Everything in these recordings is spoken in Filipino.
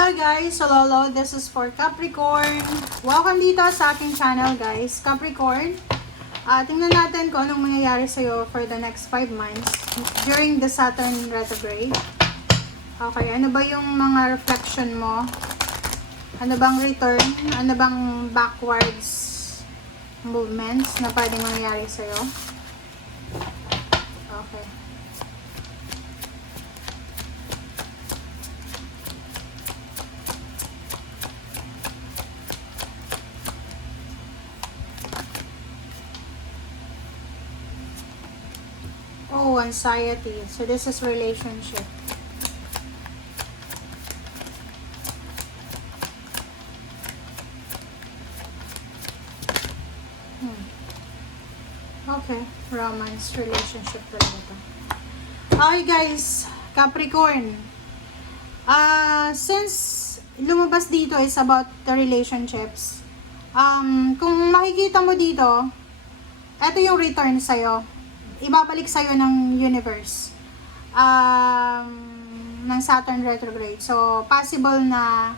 Hello guys! Sololo, this is for Capricorn. Welcome dito sa aking channel guys, Capricorn. Tingnan natin kung anong mangyayari sa'yo for the next 5 months during the Saturn retrograde. Okay, ano ba yung mga reflection mo? Ano bang return? Ano bang backwards movements na pwedeng mangyayari sa'yo? Okay. Oh, anxiety. So this is relationship. Okay, romance, relationship talaga to. Okay guys, Capricorn. Since lumabas dito is about the relationships. Kung makikita mo dito, ito yung return sa'yo. Ibabalik sa'yo ng universe. Ng Saturn retrograde. So, possible na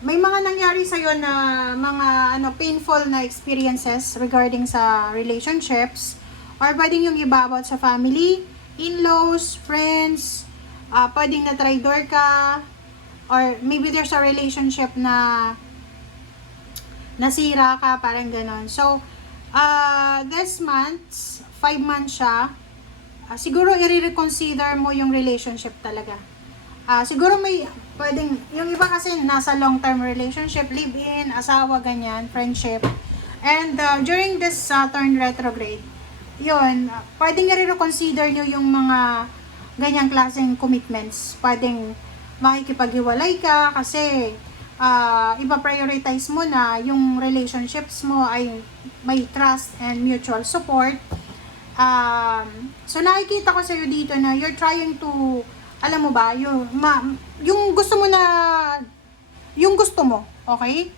may mga nangyari sa'yo na mga painful na experiences regarding sa relationships, or pwedeng yung iba about sa family, in-laws, friends, pwedeng na traidor ka, or maybe there's a relationship na nasira ka, parang ganon. So, this month, 5 months siya, siguro i-reconsider mo yung relationship talaga. Siguro may pwedeng, yung iba kasi nasa long-term relationship, live-in, asawa, ganyan, friendship. And during this Saturn retrograde, yun, pwedeng i-reconsider nyo yung mga ganyang klaseng commitments. Pwedeng makikipaghiwalay ka kasi ipa-prioritize mo na yung relationships mo ay may trust and mutual support. So nakikita ko sa iyo dito na you're trying to, alam mo ba, yung gusto mo na, yung gusto mo, okay?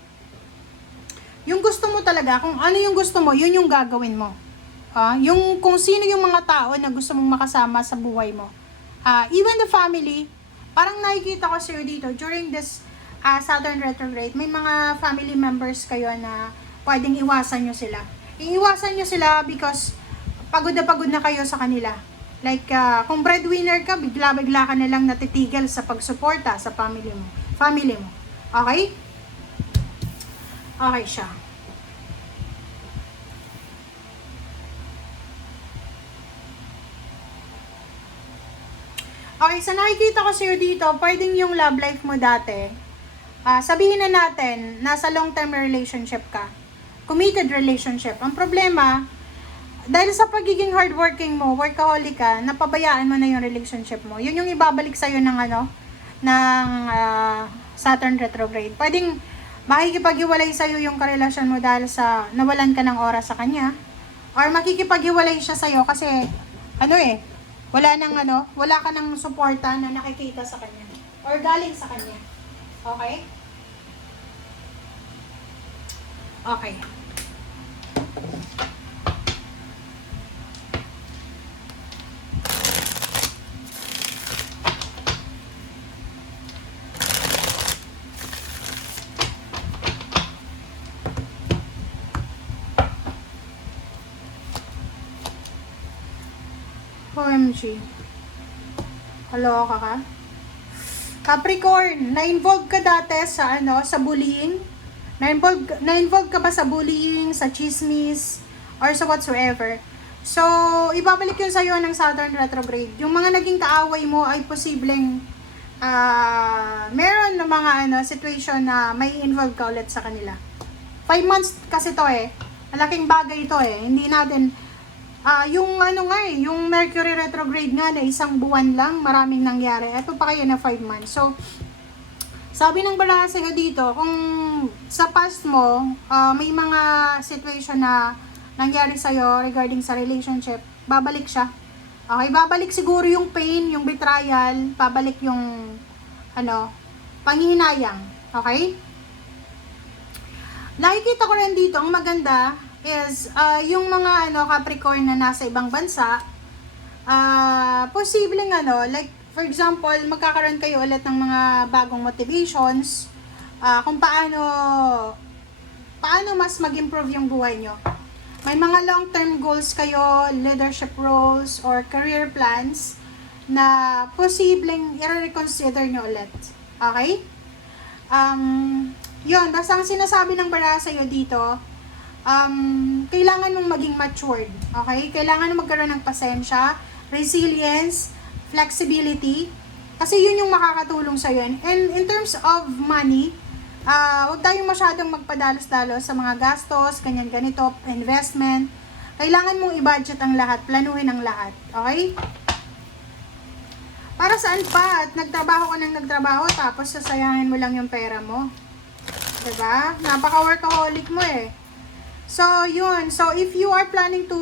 Yung gusto mo talaga, kung ano yung gusto mo, yun yung gagawin mo. Yung kung sino yung mga tao na gusto mong makasama sa buhay mo. Even the family, parang nakikita ko sa iyo dito during this Saturn retrograde, may mga family members kayo na pwedeng iwasan nyo sila. Iiwasan nyo sila because pagod na kayo sa kanila. Like, kung breadwinner ka, bigla-bigla ka na lang natitigil sa pagsuporta sa family mo. Okay? Okay siya. Okay, so nakikita ko sa'yo dito, pwedeng yung love life mo dati, sabihin na natin, nasa long-term relationship ka. Committed relationship. Ang problema, dahil sa pagiging hardworking mo, workaholic ka, napabayaan mo na yung relationship mo. Yun yung ibabalik sa'yo ng Saturn retrograde. Pwedeng makikipaghiwalay sa'yo yung karelasyon mo dahil sa nawalan ka ng oras sa kanya. Or makikipaghiwalay siya sa'yo kasi, wala ka ng suporta na nakikita sa kanya. Or galing sa kanya. Okay? Okay. OMG. Hello ka? Capricorn, na-involve ka dati sa sa bullying? Na-involve ka ba sa bullying, sa chismis, or sa whatsoever? So, ibabalik yun sa'yo ng Saturn retrograde. Yung mga naging kaaway mo ay posibleng meron ng mga situation na may involve ka ulit sa kanila. 5 months kasi to malaking bagay to hindi natin yung yung Mercury retrograde nga na isang buwan lang, maraming nangyari. Ito pa kaya na 5 months. So, sabi ng baraha sa'yo dito, kung sa past mo, may mga situation na nangyari sa'yo regarding sa relationship, babalik siya. Okay, babalik siguro yung pain, yung betrayal, babalik yung, panghihinayang. Okay? Nakikita ko rin dito, ang maganda, is yung mga Capricorn na nasa ibang bansa, posibleng like for example, magkakaroon kayo ulit ng mga bagong motivations, kung paano mas mag-improve yung buhay nyo. May mga long-term goals kayo, leadership roles, or career plans na posibleng i-reconsider nyo ulit. Okay? Yun, basta ang sinasabi ng bara sa'yo dito, kailangan mong maging matured. Okay? Kailangan mong magkaroon ng pasensya, resilience, flexibility, kasi yun yung makakatulong sa'yo. And in terms of money, huwag tayong masyadong magpadalos-dalos sa mga gastos, ganyan-ganito, investment. Kailangan mong i-budget ang lahat, planuhin ang lahat. Okay? Para saan pa? At nagtrabaho ka ng nagtrabaho, tapos sasayangin mo lang yung pera mo. Diba? Napaka-workaholic mo eh. So, yun. So, if you are planning to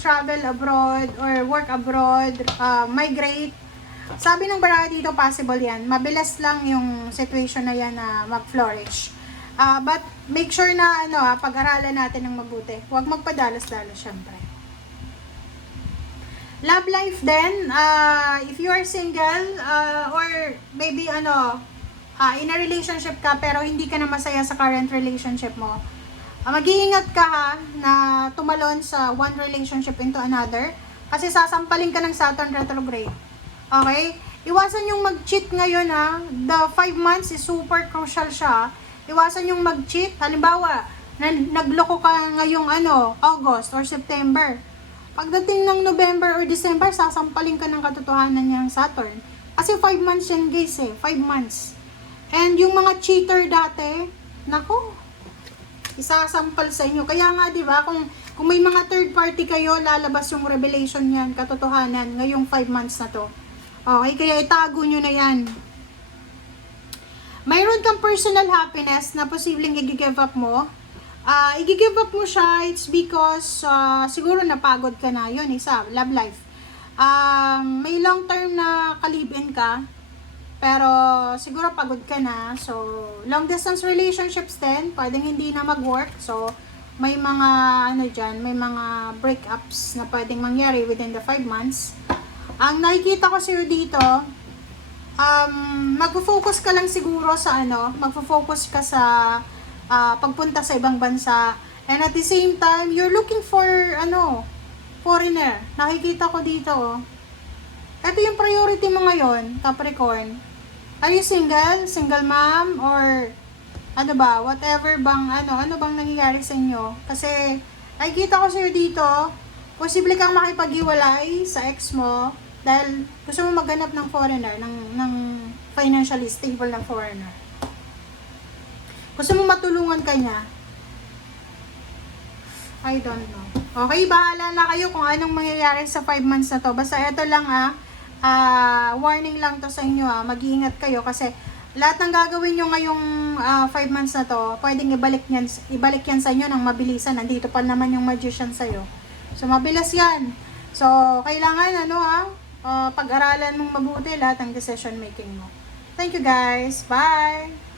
travel abroad or work abroad, migrate, sabi ng bara dito, possible yan. Mabilis lang yung situation na yan na mag-flourish. But, make sure na, pag-aralan natin ng mabuti. Huwag magpadalos-dalos, syempre. Love life din, if you are single, or maybe, in a relationship ka, pero hindi ka na masaya sa current relationship mo, mag-iingat ka ha, na tumalon sa one relationship into another, kasi sasampalin ka ng Saturn retrograde. Okay? Iwasan yung mag-cheat ngayon ha. The 5 months is super crucial siya. Iwasan yung mag-cheat. Halimbawa, nagloko ka ngayong August or September. Pagdating ng November or December, sasampalin ka ng katotohanan niyang Saturn. Kasi 5 months yan guys 5 months. And yung mga cheater dati, naku, isasampal sa inyo. Kaya nga, di ba, kung may mga third party kayo, lalabas yung revelation yan, katotohanan, ngayong 5 months na to. Okay, kaya itago nyo na yan. Mayroon kang personal happiness na posibleng i-give up mo. I-give up mo siya, it's because siguro napagod ka na. Yun, isa, love life. May long term na kalibin ka, pero siguro pagod ka na. So, long distance relationships din, pwedeng hindi na mag-work. So, may mga, may mga breakups na pwedeng mangyari within the 5 months. Ang nakikita ko sa'yo dito, magfo-focus ka lang siguro sa magfo-focus ka sa pagpunta sa ibang bansa. And at the same time, you're looking for, foreigner. Nakikita ko dito, Ito yung priority mo ngayon, Capricorn. Are you single? Single mom? Or, whatever bang, ano bang nangyayari sa inyo? Kasi, nakikita ko sa'yo dito, posible kang makipag-iwalay sa ex mo, dahil gusto mo maghanap ng foreigner, ng financially stable na foreigner. Gusto mo matulungan ka niya. I don't know. Okay, bahala na kayo kung anong mangyayari sa 5 months na to. Basta ito lang warning lang to sa inyo mag-iingat kayo kasi lahat ng gagawin nyo ngayong 5 months na to, pwedeng ibalik yan sa inyo ng mabilisan. Nandito pa naman yung magician sa'yo. So, mabilis yan. So, kailangan pag-aralan mong mabuti lahat ng decision making mo. Thank you guys. Bye!